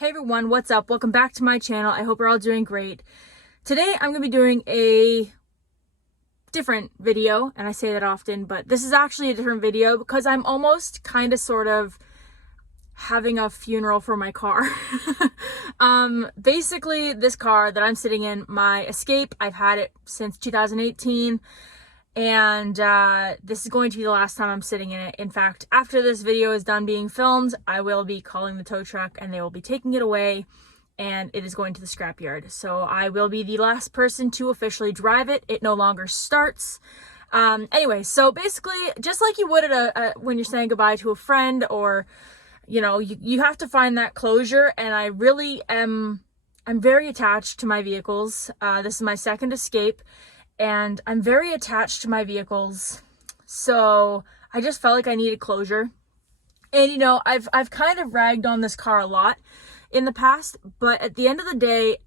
Hey everyone, what's up? Welcome back to my channel. I hope you're all doing great. Today I'm going to be doing a different video, and I say that often, but this is actually a different video because I'm almost kind of sort of having a funeral for my car. Basically this car that I'm sitting in, my Escape, I've had it since 2018. And this is going to be the last time I'm sitting in it. In fact, after this video is done being filmed, I will be calling the tow truck and they will be taking it away and it is going to the scrapyard. So I will be the last person to officially drive it. It no longer starts. Anyway, so basically, just like you would at when you're saying goodbye to a friend, or, you know, you have to find that closure. And I really I'm very attached to my vehicles. This is my second Escape. And I'm very attached to my vehicles, so I just felt like I needed closure. And you know, I've kind of ragged on this car a lot in the past, but at the end of the day,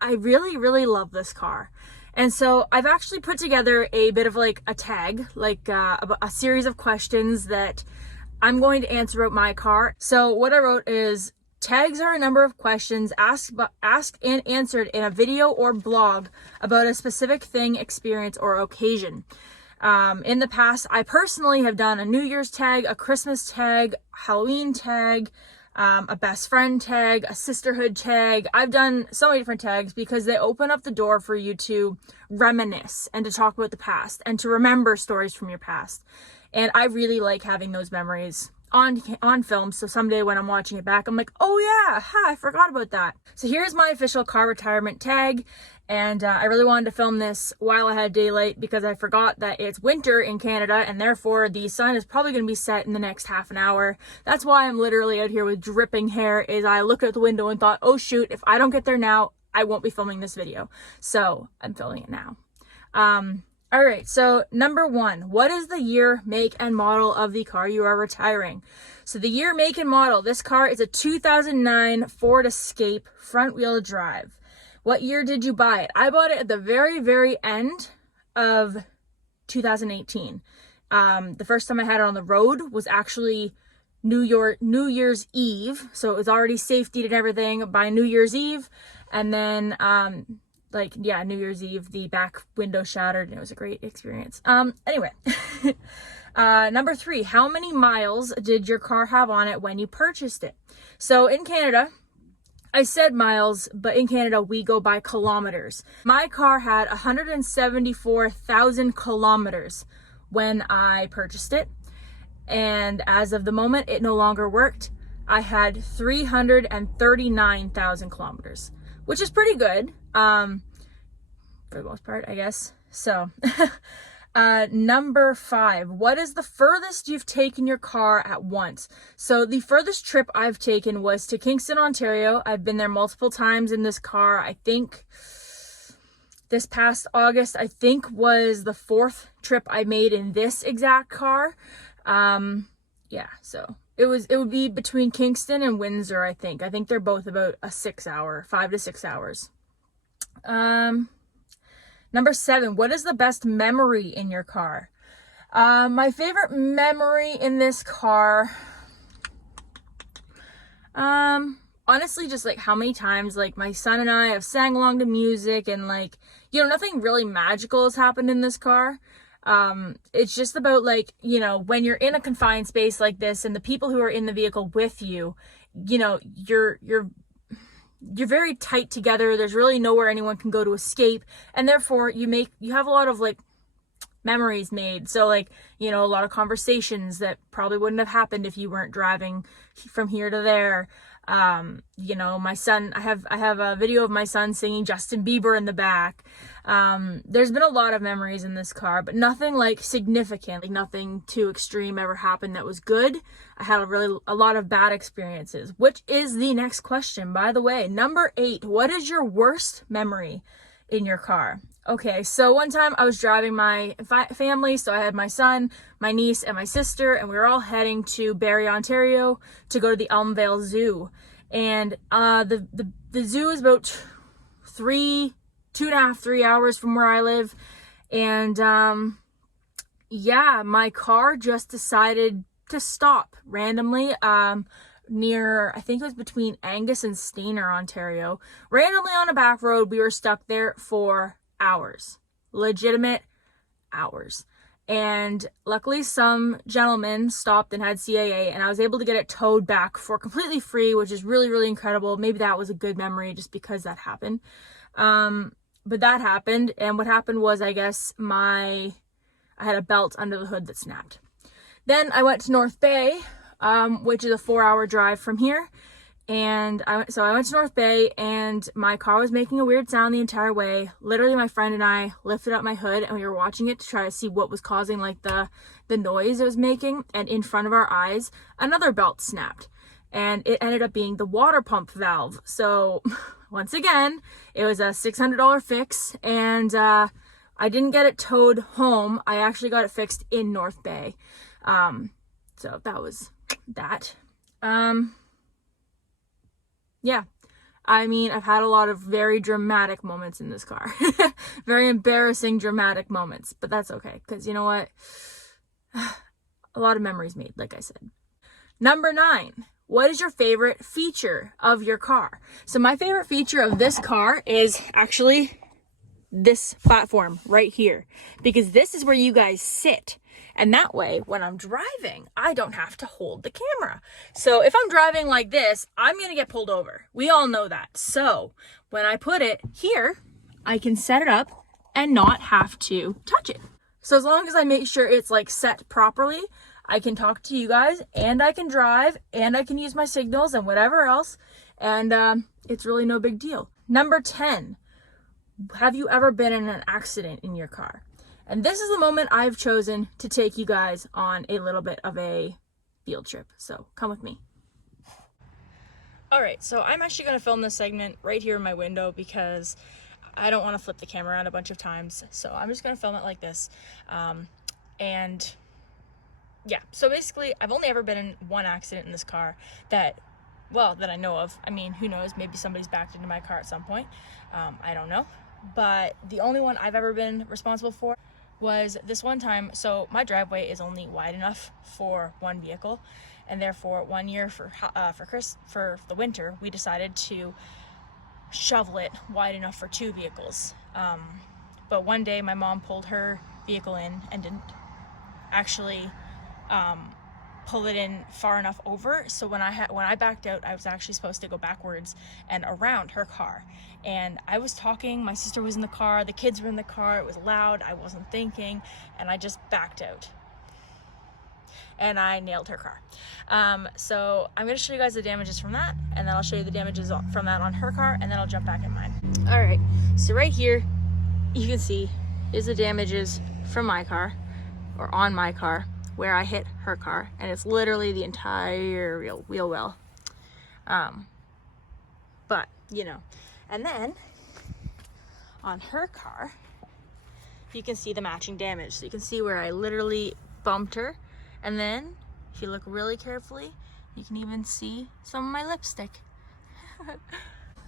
I really love this car. And so I've actually put together a bit of like a tag, like a series of questions that I'm going to answer about my car. So what I wrote is, tags are a number of questions asked and answered in a video or blog about a specific thing, experience, or occasion. In the past, I personally have done a New Year's tag, a Christmas tag, Halloween tag, a best friend tag, a sisterhood tag. I've done so many different tags because they open up the door for you to reminisce and to talk about the past and to remember stories from your past. And I really like having those memories on film, so someday when I'm watching it back, I'm like, oh yeah, I forgot about that. So here's my official car retirement tag, and I really wanted to film this while I had daylight because I forgot that it's winter in Canada and therefore the sun is probably going to be set in the next half an hour. That's why I'm literally out here with dripping hair, is I looked out the window and thought, oh shoot, if I don't get there now, I won't be filming this video. So I'm filming it now. All right, so number one, what is the year, make, and model of the car you are retiring? So the year, make, and model, this car is a 2009 Ford Escape front-wheel drive. What year did you buy it? I bought it at the very end of 2018. The first time I had it on the road was actually New Year's Eve, so it was already safetied and everything by New Year's Eve, and then New Year's Eve, the back window shattered and it was a great experience. Anyway, number three, how many miles did your car have on it when you purchased it? So in Canada, I said miles, but in Canada, we go by kilometers. My car had 174,000 kilometers when I purchased it. And as of the moment, it no longer worked. I had 339,000 kilometers, which is pretty good. For the most part, I guess. So, number five, what is the furthest you've taken your car at once? So the furthest trip I've taken was to Kingston, Ontario. I've been there multiple times in this car. I think this past August, I think, was the fourth trip I made in this exact car. Yeah, so it would be between Kingston and Windsor, I think. I think they're both about 5 to 6 hours. Number seven, what is the best memory in your car? My favorite memory in this car, honestly, just like how many times like my son and I have sang along to music, and like, you know, nothing really magical has happened in this car. It's just about like, you know, when you're in a confined space like this and the people who are in the vehicle with you, you know, you're very tight together. There's really nowhere anyone can go to escape, and therefore you have a lot of like memories made. So like, you know, a lot of conversations that probably wouldn't have happened if you weren't driving from here to there. You know, my son, I have a video of my son singing Justin Bieber in the back. There's been a lot of memories in this car, but nothing like significant, like nothing too extreme ever happened that was good. I had a lot of bad experiences, which is the next question, by the way. Number 8, what is your worst memory in your car? Okay, so one time I was driving my family, so I had my son, my niece, and my sister, and we were all heading to Barrie, Ontario to go to the Elmvale Zoo. And the zoo is about 2.5, 3 hours from where I live. And yeah, my car just decided to stop randomly. near, I think it was between Angus and Stayner, Ontario. Randomly on a back road, we were stuck there for hours. Legitimate hours. And luckily some gentleman stopped and had CAA, and I was able to get it towed back for completely free, which is really, really incredible. Maybe that was a good memory just because that happened. But that happened, and what happened was, I guess I had a belt under the hood that snapped. Then I went to North Bay, which is a 4-hour drive from here. And I went to North Bay, and my car was making a weird sound the entire way. Literally, my friend and I lifted up my hood, and we were watching it to try to see what was causing like the noise it was making. And in front of our eyes, another belt snapped, and it ended up being the water pump valve. So once again, it was a $600 fix, and I didn't get it towed home. I actually got it fixed in North Bay. So that was that. Yeah, I mean, I've had a lot of very dramatic moments in this car. Very embarrassing, dramatic moments. But that's okay, because you know what? A lot of memories made, like I said. Number 9. What is your favorite feature of your car? So my favorite feature of this car is actually this platform right here. Because this is where you guys sit. And that way, when I'm driving, I don't have to hold the camera. So if I'm driving like this, I'm going to get pulled over. We all know that. So when I put it here, I can set it up and not have to touch it. So as long as I make sure it's like set properly, I can talk to you guys, and I can drive, and I can use my signals and whatever else. And it's really no big deal. Number 10, have you ever been in an accident in your car? And this is the moment I've chosen to take you guys on a little bit of a field trip. So come with me. All right, so I'm actually going to film this segment right here in my window because I don't want to flip the camera around a bunch of times. So I'm just going to film it like this. And yeah, so basically I've only ever been in one accident in this car that I know of. I mean, who knows? Maybe somebody's backed into my car at some point. I don't know. But the only one I've ever been responsible for was this one time. So my driveway is only wide enough for one vehicle, and therefore one year for the winter, we decided to shovel it wide enough for 2 vehicles. But one day my mom pulled her vehicle in and didn't actually pull it in far enough over. So when I backed out, I was actually supposed to go backwards and around her car. And I was talking, my sister was in the car, the kids were in the car, it was loud, I wasn't thinking, and I just backed out. And I nailed her car. So I'm gonna show you guys the damages from that, and then I'll show you the damages from that on her car, and then I'll jump back in mine. All right, so right here, you can see is the damages from my car, or on my car, where I hit her car, and it's literally the entire wheel well. But you know, and then on her car, you can see the matching damage. So you can see where I literally bumped her, and then if you look really carefully, you can even see some of my lipstick.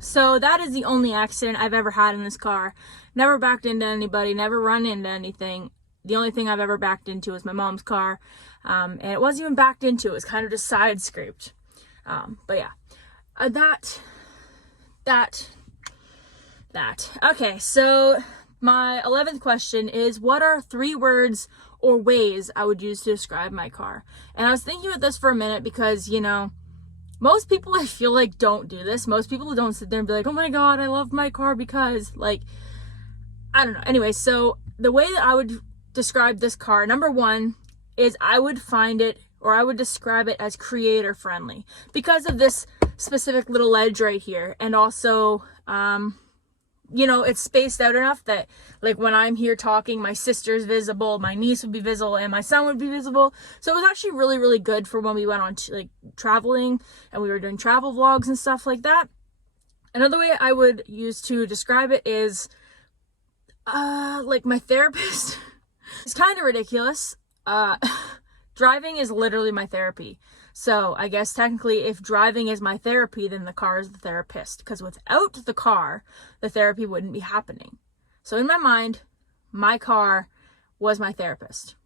So that is the only accident I've ever had in this car. Never backed into anybody, never run into anything. The only thing I've ever backed into is my mom's car, and it wasn't even backed into, it was kind of just side scraped. But yeah, that. Okay, so my 11th question is, what are 3 words or ways I would use to describe my car? And I was thinking about this for a minute because, you know, most people I feel like don't do this. Most people don't sit there and be like, oh my god, I love my car because, like, I don't know. Anyway, so the way that I would describe this car, number 1 is I would describe it as creator friendly because of this specific little ledge right here. And also, you know, it's spaced out enough that, like, when I'm here talking, my sister's visible, my niece would be visible, and my son would be visible. So it was actually really, really good for when we went on to, like, traveling and we were doing travel vlogs and stuff like that. Another way I would use to describe it is, like my therapist. It's kind of ridiculous. Driving is literally my therapy. So I guess technically if driving is my therapy, then the car is the therapist. Because without the car, the therapy wouldn't be happening. So in my mind, my car was my therapist.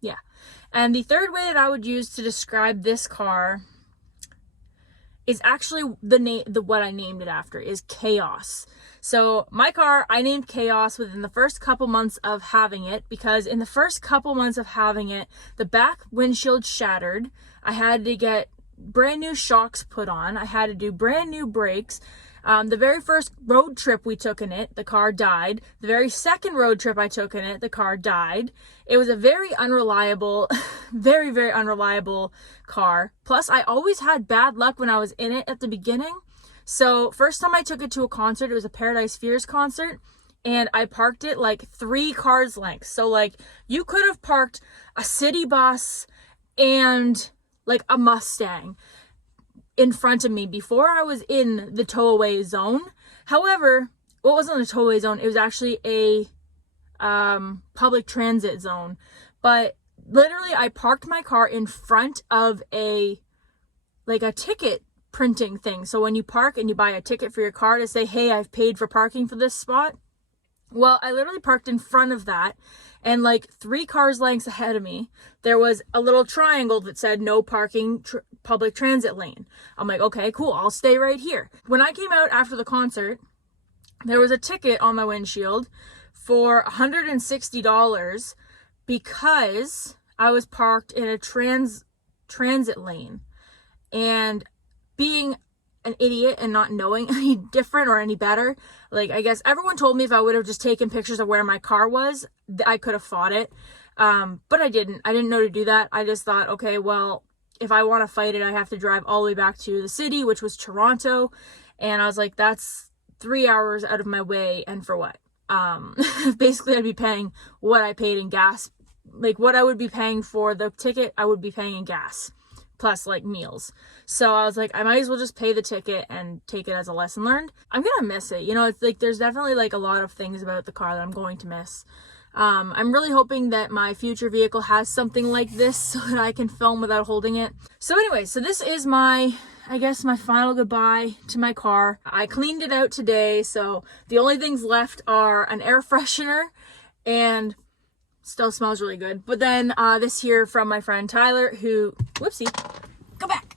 Yeah. And the third way that I would use to describe this car is actually what I named it after is Chaos. So my car, I named Chaos within the first couple months of having it, because in the first couple months of having it, the back windshield shattered. I had to get brand new shocks put on. I had to do brand new brakes. The very first road trip we took in it, the car died. The very second road trip I took in it, the car died. It was a very unreliable, very, very unreliable car. Plus, I always had bad luck when I was in it at the beginning. So first time I took it to a concert, it was a Paradise Fears concert, and I parked it like 3 cars lengths. So like you could have parked a city bus and like a Mustang in front of me before I was in the tow-away zone. However, well, it wasn't a tow-away zone, it was actually a public transit zone. But literally I parked my car in front of a ticket printing thing. So when you park and you buy a ticket for your car to say, hey, I've paid for parking for this spot. Well, I literally parked in front of that, and like 3 cars lengths ahead of me, there was a little triangle that said no parking public transit lane. I'm like, okay, cool, I'll stay right here. When I came out after the concert, there was a ticket on my windshield for $160 because I was parked in a transit lane. And being an idiot and not knowing any different or any better, like, I guess everyone told me if I would have just taken pictures of where my car was, I could have fought it. But I didn't know to do that. I just thought, okay, well, if I want to fight it, I have to drive all the way back to the city, which was Toronto. And I was like, that's 3 hours out of my way, and for what? Basically I'd be paying what I paid in gas, like what I would be paying for the ticket, I would be paying in gas, plus like meals. So I was like, I might as well just pay the ticket and take it as a lesson learned. I'm gonna miss it. You know, it's like there's definitely like a lot of things about the car that I'm going to miss. I'm really hoping that my future vehicle has something like this so that I can film without holding it. So anyway, so this is my final goodbye to my car. I cleaned it out today, so the only things left are an air freshener, and still smells really good. But then this here from my friend Tyler, who, whoopsie, go back.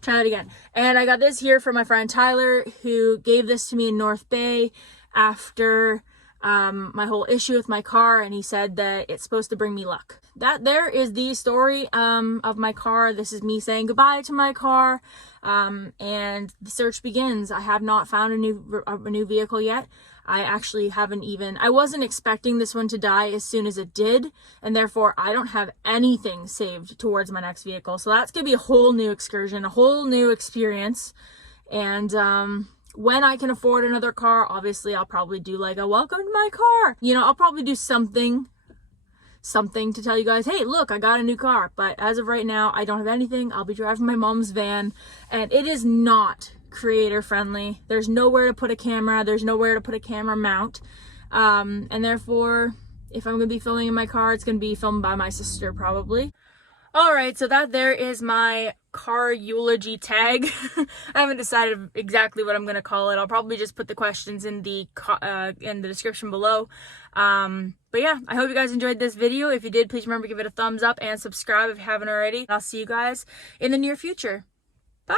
Try that again. And I got this here from my friend Tyler, who gave this to me in North Bay after my whole issue with my car, and he said that it's supposed to bring me luck. That there is the story of my car. This is me saying goodbye to my car, and the search begins. I have not found a new vehicle yet. I actually I wasn't expecting this one to die as soon as it did, and therefore I don't have anything saved towards my next vehicle. So that's gonna be a whole new excursion, a whole new experience. And when I can afford another car, obviously I'll probably do like a welcome to my car. You know, I'll probably do something to tell you guys, hey, look, I got a new car. But as of right now, I don't have anything. I'll be driving my mom's van, and it is not creator friendly. There's nowhere to put a camera. There's nowhere to put a camera mount. And therefore, if I'm going to be filming in my car, it's going to be filmed by my sister probably. All right, so that there is my car eulogy tag. I haven't decided exactly what I'm going to call it. I'll probably just put the questions in the description below. But yeah, I hope you guys enjoyed this video. If you did, please remember to give it a thumbs up and subscribe if you haven't already. I'll see you guys in the near future. Bye!